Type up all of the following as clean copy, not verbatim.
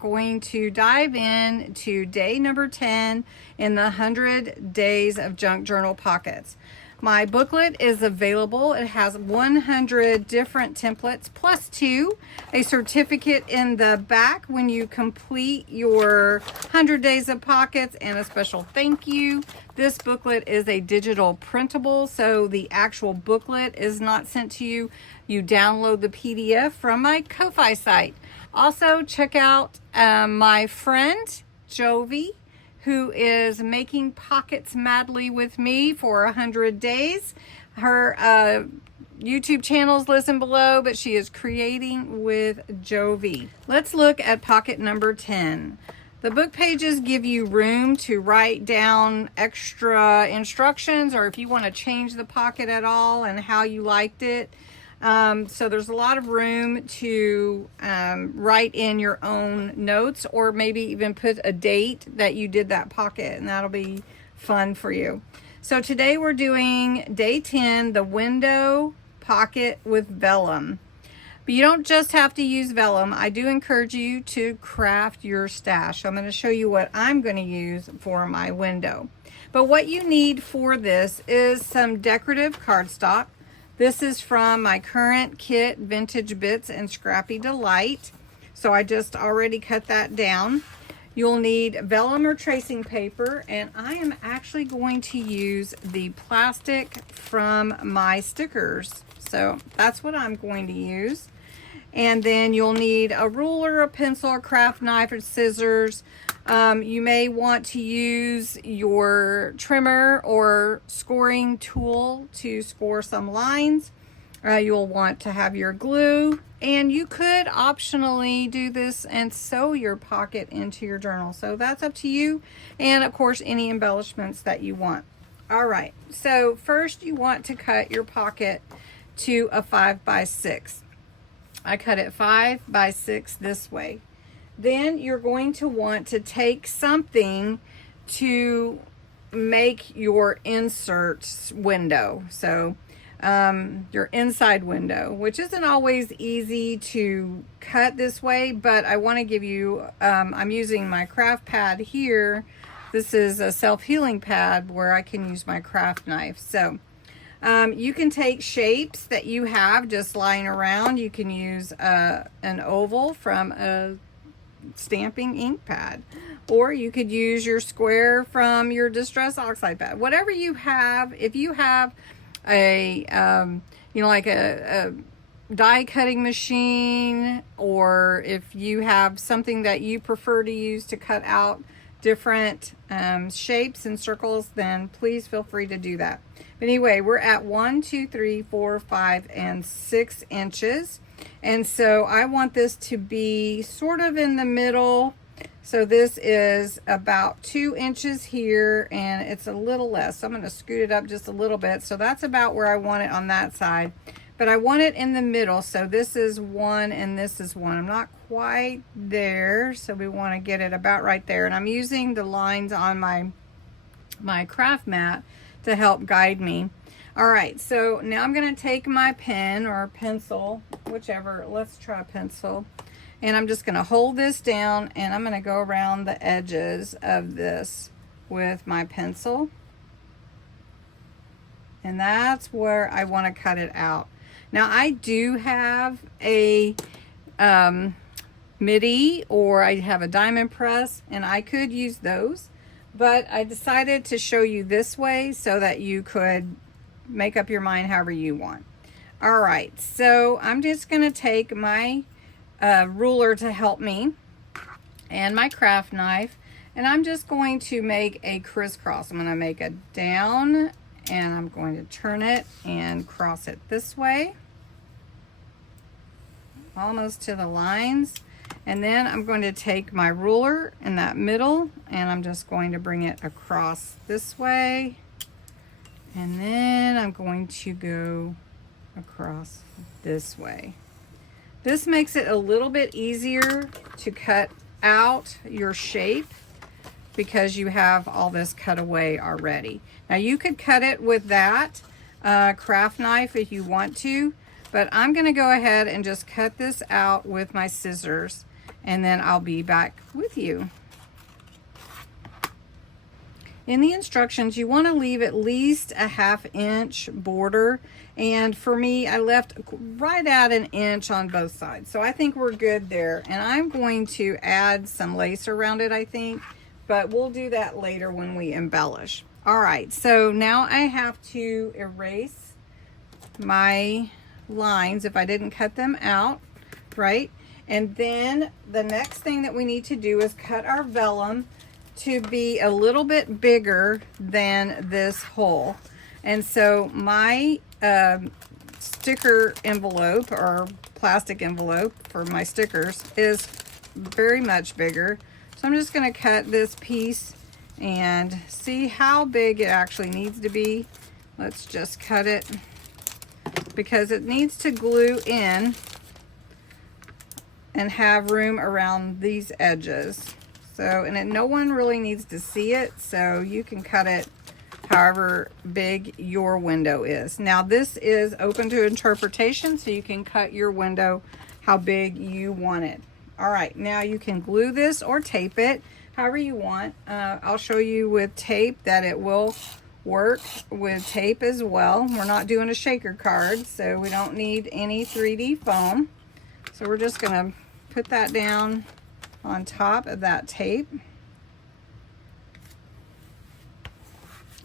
going to dive in to day number 10 in the 100 Days of Junk Journal Pockets. My booklet is available. It has 100 different templates plus 2, a certificate in the back when you complete your 100 Days of Pockets, and a special thank you. This booklet is a digital printable, so the actual booklet is not sent to you. You download the PDF from my Ko-Fi site. Also, check out my friend Jovi, who is making pockets madly with me for 100 days. Her YouTube channel is listed below, but she is creating with Jovi. Let's look at pocket number 10. The book pages give you room to write down extra instructions, or if you want to change the pocket at all and how you liked it. So there's a lot of room to write in your own notes, or maybe even put a date that you did that pocket, and that'll be fun for you. So today we're doing day 10, the window pocket with vellum. But you don't just have to use vellum. I do encourage you to craft your stash. So I'm going to show you what I'm going to use for my window. But what you need for this is some decorative cardstock. This is from my current kit, Vintage Bits and Scrappy Delight. So I just already cut that down. You'll need vellum or tracing paper, and I am actually going to use the plastic from my stickers. So that's what I'm going to use. And then you'll need a ruler, a pencil, a craft knife, or scissors. You may want to use your trimmer or scoring tool to score some lines. You'll want to have your glue, and you could optionally do this and sew your pocket into your journal. So that's up to you, and of course any embellishments that you want. All right, so first you want to cut your pocket to a 5 by 6. I cut it 5 by 6 this way. Then you're going to want to take something to make your insert window. So your inside window, which isn't always easy to cut this way, but I want to give you, I'm using my craft pad here. This is a self-healing pad where I can use my craft knife. So you can take shapes that you have just lying around. You can use an oval from a stamping ink pad, or you could use your square from your distress oxide pad. Whatever you have. If you have a you know, like a die cutting machine, or if you have something that you prefer to use to cut out different shapes and circles, then please feel free to do that. But anyway, we're at 1, 2, 3, 4, 5, and 6 inches. And so I want this to be sort of in the middle. So this is about 2 inches here, and it's a little less. So I'm going to scoot it up just a little bit. So that's about where I want it on that side. But I want it in the middle. So this is 1 and this is 1. I'm not quite there. So we want to get it about right there. And I'm using the lines on my craft mat to help guide me. All right, so now I'm going to take my pen or pencil, whichever. Let's try pencil. And I'm just going to hold this down, and I'm going to go around the edges of this with my pencil. And that's where I want to cut it out. Now, I do have a MIDI, or I have a diamond press, and I could use those. But I decided to show you this way so that you could make up your mind however you want. All right, so I'm just going to take my ruler to help me and my craft knife, and I'm just going to make a crisscross. I'm going to make a down, and I'm going to turn it and cross it this way, almost to the lines. And then I'm going to take my ruler in that middle, and I'm just going to bring it across this way. And then I'm going to go across this way. This makes it a little bit easier to cut out your shape because you have all this cut away already. Now you could cut it with that craft knife if you want to, but I'm going to go ahead and just cut this out with my scissors. and then I'll be back with you. In the instructions, you want to leave at least a 1/2 inch border. And for me, I left right at 1 inch on both sides. So I think we're good there. And I'm going to add some lace around it, I think. But we'll do that later when we embellish. All right, so now I have to erase my lines if I didn't cut them out, right? And then the next thing that we need to do is cut our vellum to be a little bit bigger than this hole. And so my sticker envelope or plastic envelope for my stickers is very much bigger. So I'm just going to cut this piece and see how big it actually needs to be. Let's just cut it because it needs to glue in and have room around these edges. So, and no one really needs to see it, so you can cut it however big your window is. Now this is open to interpretation, so you can cut your window how big you want it. All right, now you can glue this or tape it however you want. I'll show you with tape that it will work with tape as well. We're not doing a shaker card, so we don't need any 3D foam. So we're just gonna put that down on top of that tape.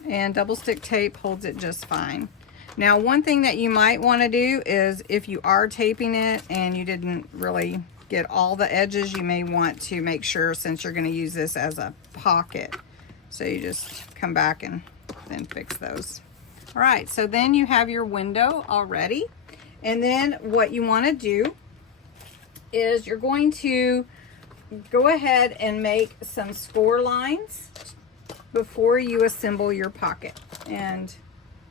And double stick tape holds it just fine. Now one thing that you might want to do is if you are taping it and you didn't really get all the edges, you may want to make sure, since you're going to use this as a pocket. So you just come back and then fix those. All right, so then you have your window already. And then what you want to do is you're going to go ahead and make some score lines before you assemble your pocket and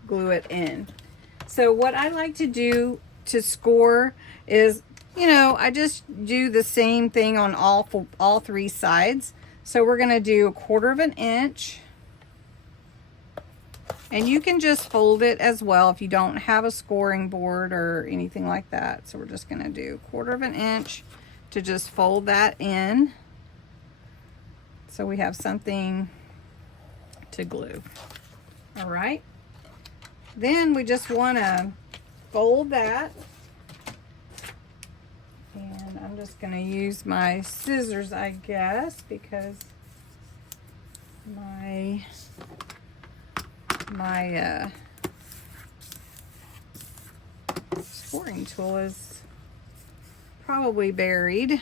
glue it in. So what I like to do to score is, you know, I just do the same thing on all 3 sides. So we're going to do 1/4 inch, and you can just fold it as well if you don't have a scoring board or anything like that. So we're just going to do 1/4 inch to just fold that in, so we have something to glue. All right, then we just want to fold that, and I'm just going to use my scissors, I guess, because my scoring tool is probably buried.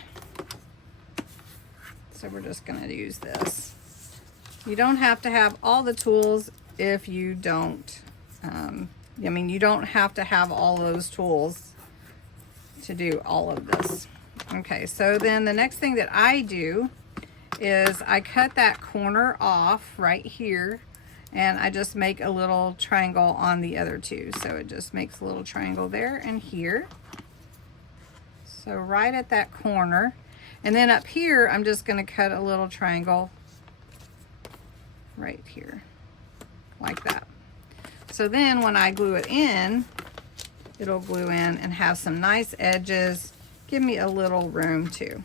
So we're just going to use this. You don't have to have all the tools if you don't, I mean, you don't have to have all those tools to do all of this. Okay, so then the next thing that I do is I cut that corner off right here, and I just make a little triangle on the other 2. So it just makes a little triangle there and here. So right at that corner. And then up here, I'm just going to cut a little triangle right here, like that. So then when I glue it in, it'll glue in and have some nice edges. Give me a little room too.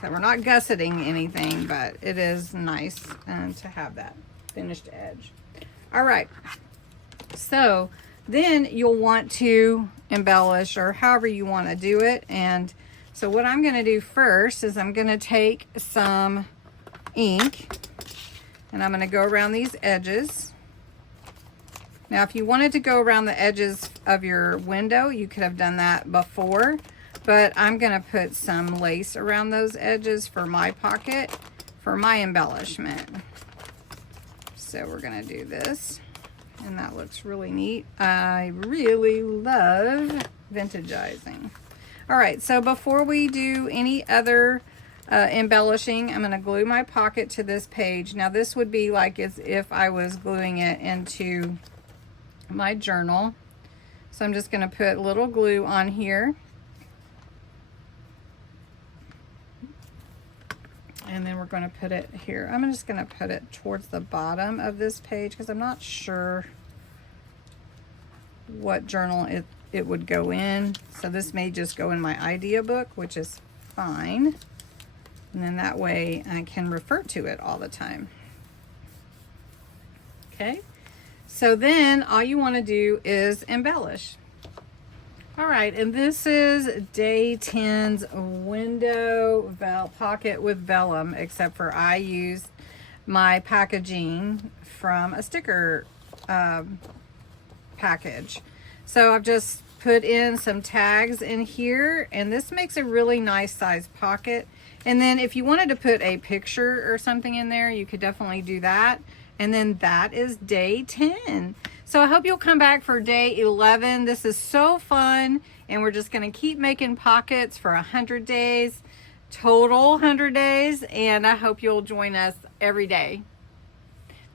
So we're not gusseting anything, but it is nice to have that finished edge. All right, so then you'll want to embellish, or however you want to do it. And so what I'm going to do first is I'm going to take some ink and I'm going to go around these edges. Now if you wanted to go around the edges of your window, you could have done that before, but I'm going to put some lace around those edges for my pocket, for my embellishment. So we're going to do this, and that looks really neat. I really love vintagizing. All right, so before we do any other embellishing, I'm going to glue my pocket to this page. Now this would be like as if I was gluing it into my journal. So I'm just going to put a little glue on here. And then we're going to put it here. I'm just going to put it towards the bottom of this page because I'm not sure what journal it would go in. So this may just go in my idea book, which is fine. And then that way I can refer to it all the time. Okay, so then all you want to do is embellish. All right, and this is day 10's window pocket with vellum, except for I used my packaging from a sticker package. So I've just put in some tags in here, and this makes a really nice size pocket. And then if you wanted to put a picture or something in there, you could definitely do that. And then that is day 10. So I hope you'll come back for day 11. This is so fun, and we're just going to keep making pockets for 100 days, total 100 days, and I hope you'll join us every day.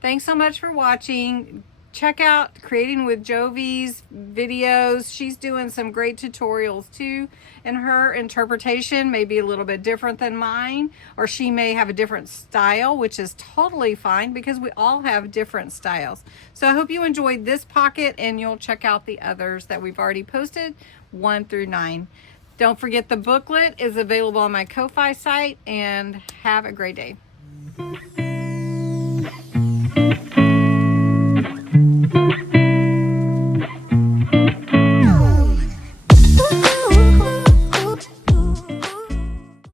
Thanks so much for watching. Check out Creating with Jovi's videos. She's doing some great tutorials too, and her interpretation may be a little bit different than mine, or she may have a different style, which is totally fine because we all have different styles. So I hope you enjoyed this pocket, and you'll check out the others that we've already posted, 1 through 9. Don't forget the booklet is available on my Ko-Fi site, and have a great day.